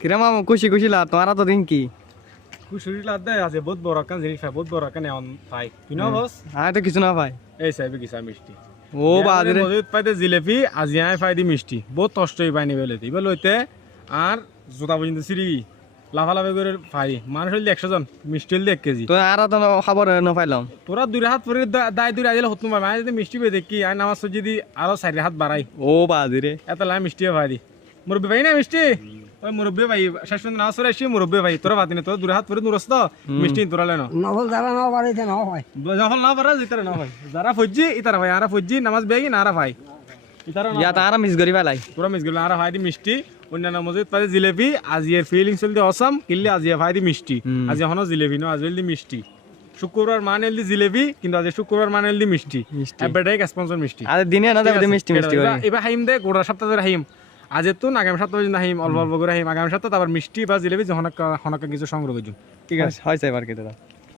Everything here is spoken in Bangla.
কিরে মামু খুশি খুশি লা তোমার তো দিন কি কুশুরি লাদে আছে বহুত বড় কান জিনিস পাই বহুত বড় কান এমন পাই কিনো বস আর তো কিছু না ভাই এই সাইবে কিসা মিষ্টি ও বাদরে মজুদ পাইতে জিলেপি আজিয়ায় পাই দি মিষ্টি বহুত কষ্টই পাইনি বেলে দিবে লইতে আর জুতা পর্যন্ত সিঁড়ি লাফালাফি করে পাই মানুষ হইলে 100 জন মিষ্টি হইলে 1 কেজি তো আর তো খবর না পাইলাম তোরা দুই হাত পরে দায় দুই আইলে হতুম পাই যদি মিষ্টি পেয়ে দেখি আর নামাজ যদি আরো 4 হাত বাড়াই ও বাদরে এত লাই মিষ্টি ভাই দি মুরব্বী ভাই না মিষ্টি ওই মুরব্বী ভাই শেষ পর্যন্ত নামাজ পড়ে আসি মুরব্বী ভাই তোরা বাতিনি তোরা দুই হাত পরে নুরস তো মিষ্টি তোরা লেনো নফল যারা নাও বাড়িতে নাও হয় যখন না পারা ইতারা না ভাই যারা ফজ্জি ইতারা ভাই আরা ফজ্জি নামাজ বেগি না আরা ভাই ইতারা ইয়া তারা মিস করি পালাই পুরো মিস গেল আরা ভাই দি মিষ্টি অন্যান্য মসজিদ পাই জিলেপি আজিয়ের ফিলিংস হল দি অসাম কিল্লি আজিয়া ভাই দি মিষ্টি আজি এখনো জিলেপি নো আজি দি মিষ্টি শুক্রবার মানে দি জিলেপি কিন্তু আজি শুক্রবার মানে দি মিষ্টি এবারে স্পন্সর মিষ্টি আর দিনে না যাবে মিষ্টি মিষ্টি করে এবার হাইম দে গোড়া সপ্তাহ ধরে হাইম আজ তো আগামী সপ্তাহ পর্যন্ত হাইম অল্প অল্প করে হাইম আগামী সপ্তাহ আবার মিষ্টি বা জিলেপি যখন কিছু সংগ্রহ করছুন ঠিক আছে হয় এবার কেটে দাও